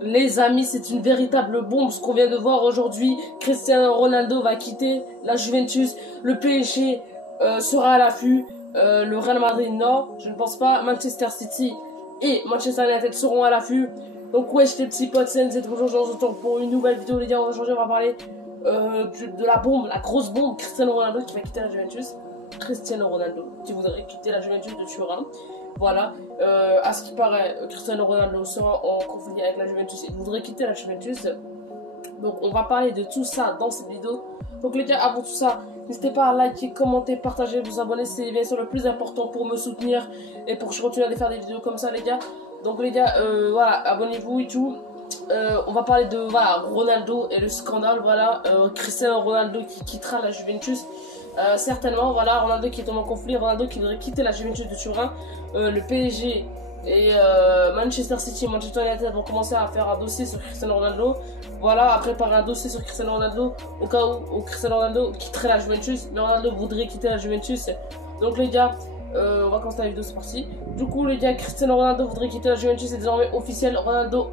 Les amis, c'est une véritable bombe ce qu'on vient de voir aujourd'hui. Cristiano Ronaldo va quitter la Juventus. Le PSG sera à l'affût. Le Real Madrid, non, je ne pense pas. Manchester City et Manchester United seront à l'affût. Donc wesh les petits potes, c'est bonjour, je vous retrouve pour une nouvelle vidéo les gars. Aujourd'hui on va parler de la bombe, la grosse bombe. Cristiano Ronaldo qui va quitter la Juventus. Cristiano Ronaldo qui voudrait quitter la Juventus de Turin. Voilà, à ce qui paraît, Cristiano Ronaldo sera en conflit avec la Juventus et voudrait quitter la Juventus. Donc on va parler de tout ça dans cette vidéo. Donc les gars, avant tout ça, n'hésitez pas à liker, commenter, partager, vous abonner, c'est bien sûr le plus important pour me soutenir et pour que je continue à faire des vidéos comme ça les gars. Donc les gars, voilà, abonnez-vous et tout. On va parler de voilà, Ronaldo et le scandale, voilà, Cristiano Ronaldo qui quittera la Juventus. Certainement, voilà, Ronaldo qui est en conflit, Ronaldo qui voudrait quitter la Juventus de Turin. Le PSG et Manchester City et Manchester United vont commencer à faire un dossier sur Cristiano Ronaldo. Voilà, à préparer un dossier sur Cristiano Ronaldo au cas où Cristiano Ronaldo quitterait la Juventus. Mais Ronaldo voudrait quitter la Juventus. Donc les gars, on va commencer la vidéo, c'est parti. Du coup les gars, Cristiano Ronaldo voudrait quitter la Juventus, c'est désormais officiel. Ronaldo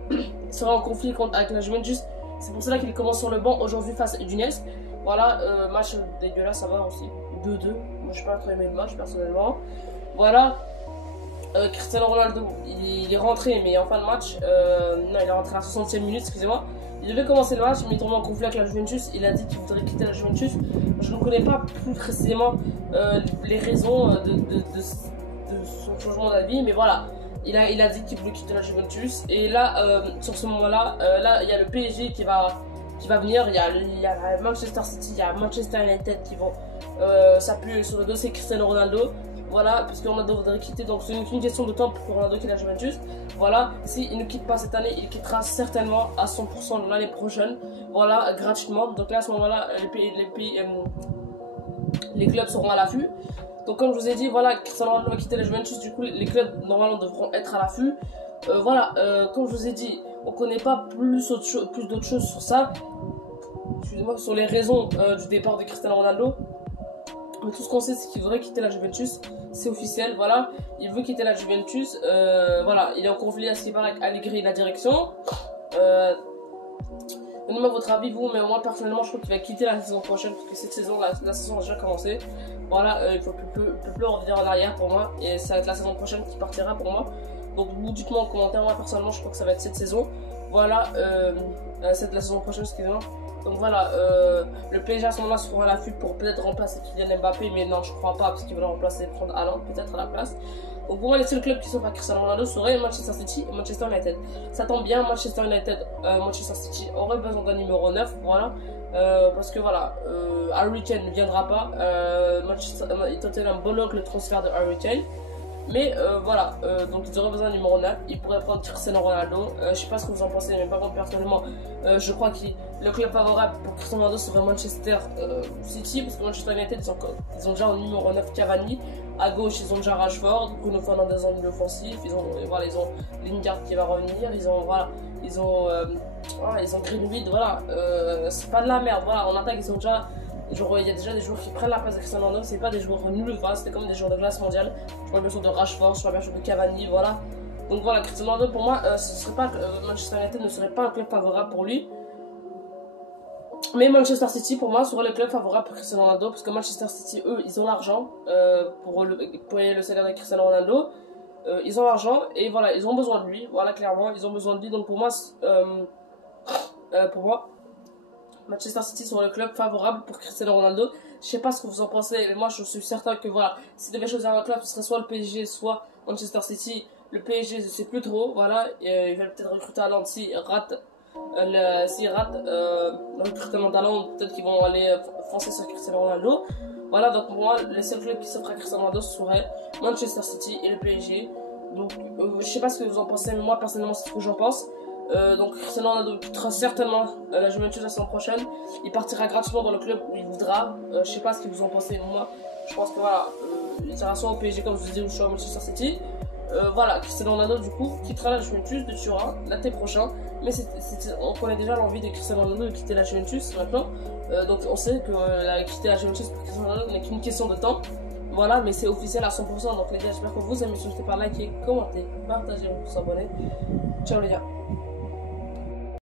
sera en conflit avec la Juventus. C'est pour cela qu'il commence sur le banc aujourd'hui face à Udinese. Voilà, match dégueulasse, ça va aussi. 2-2. Moi, je n'ai pas trop aimé le match personnellement. Voilà. Cristiano Ronaldo, il est rentré, mais en fin de match, non, il est rentré à la 60e minute, excusez-moi. Il devait commencer le match, mais il est tombé en conflit avec la Juventus. Il a dit qu'il voudrait quitter la Juventus. Je ne connais pas plus précisément les raisons de son changement d'avis, mais voilà. Il a dit qu'il voulait quitter la Juventus. Et là, sur ce moment-là, là, il y a le PSG qui va venir. Il y a Manchester City, il y a Manchester United qui vont s'appuyer sur le dossier Cristiano Ronaldo. Voilà, parce que Ronaldo voudrait quitter, donc c'est une question de temps pour Ronaldo quitte la Juventus. Voilà, s'il ne quitte pas cette année, il quittera certainement à 100% l'année prochaine. Voilà, gratuitement. Donc là, à ce moment-là, les clubs seront à l'affût. Donc comme je vous ai dit, voilà, Cristiano Ronaldo va quitter la Juventus, du coup les clubs normalement devront être à l'affût. Voilà, comme je vous ai dit, on ne connaît pas plus d'autres choses sur ça. Excusez-moi, sur les raisons du départ de Cristiano Ronaldo. Mais tout ce qu'on sait, c'est qu'il voudrait quitter la Juventus. C'est officiel, voilà. Il veut quitter la Juventus. Voilà, il est en conflit à ce qui paraît avec Allegri et la direction. Donnez-moi votre avis, vous, mais moi personnellement, je trouve qu'il va quitter la saison prochaine parce que cette saison, la saison a déjà commencé. Voilà, il ne peut plus revenir en arrière pour moi. Et ça va être la saison prochaine qui partira pour moi. Donc, vous dites-moi en commentaire. Moi personnellement, je crois que ça va être cette saison. Voilà, c'est la saison prochaine, excusez-moi. Donc voilà, le PSG à ce moment-là sera à l'affût pour peut-être remplacer Kylian Mbappé, mais non, je crois pas parce qu'ils veulent remplacer, prendre Haaland peut-être à la place. Donc pour moi, les seuls clubs qui sont pas Cristiano Ronaldo seraient Manchester City et Manchester United. Ça tombe bien, Manchester United, Manchester City aurait besoin d'un numéro 9, voilà. Parce que voilà, Harry Kane ne viendra pas. Tottenham bloque le transfert de Harry Kane. Mais voilà, donc ils auraient besoin d'un numéro 9. Ils pourraient prendre Cristiano Ronaldo. Je sais pas ce que vous en pensez, mais par contre, personnellement, je crois que le club favorable pour Cristiano Ronaldo serait Manchester City. Parce que Manchester United, ils ont déjà un numéro 9 Cavani. À gauche, ils ont déjà Rashford. Bruno Fernandes en milieu offensif. Ils ont Lingard qui va revenir. Ils ont Greenwood. Voilà, c'est pas de la merde. Voilà, en attaque, ils ont déjà. Genre, il y a déjà des joueurs qui prennent la place de Cristiano Ronaldo, c'est pas des joueurs nuls, voilà, c'était comme des joueurs de classe mondiale. Je parle bien sûr de Rashford, je parle bien sûr de Cavani, voilà. Donc voilà, Cristiano Ronaldo pour moi, Manchester United ne serait pas un club favorable pour lui. Mais Manchester City pour moi serait le club favorable pour Cristiano Ronaldo, parce que Manchester City, eux, ils ont l'argent pour payer le salaire de Cristiano Ronaldo. Ils ont l'argent et voilà, ils ont besoin de lui, voilà, clairement, ils ont besoin de lui. Donc pour moi, Manchester City sont le club favorable pour Cristiano Ronaldo. Je sais pas ce que vous en pensez, mais moi je suis certain que voilà, s'il devait choisir un club, ce serait soit le PSG, soit Manchester City. Le PSG, je sais plus trop, voilà, il va peut-être recruter Haaland s'il rate le recrutement d'Haaland, peut-être qu'ils vont aller foncer sur Cristiano Ronaldo. Voilà, donc pour moi, les seuls clubs qui s'offrent à Cristiano Ronaldo seraient Manchester City et le PSG. Donc je sais pas ce que vous en pensez, mais moi personnellement c'est ce que j'en pense. Donc Cristiano Ronaldo quittera certainement la Juventus la saison prochaine. Il partira gratuitement dans le club où il voudra. Je sais pas ce que vous en pensez. Moi, je pense que voilà, il sera soit au PSG comme je vous disais ou soit au Manchester City. Voilà, Cristiano Ronaldo du coup quittera la Juventus de Turin l'été prochain. Mais on connaît déjà l'envie de Cristiano Ronaldo de quitter la Juventus maintenant. Donc on sait que quitter la Juventus pour Cristiano Ronaldo n'est qu'une question de temps. Voilà, mais c'est officiel à 100%. Donc les gars, j'espère que vous aimez. N'hésitez pas à liker, commenter, partager, vous abonner. Ciao les gars.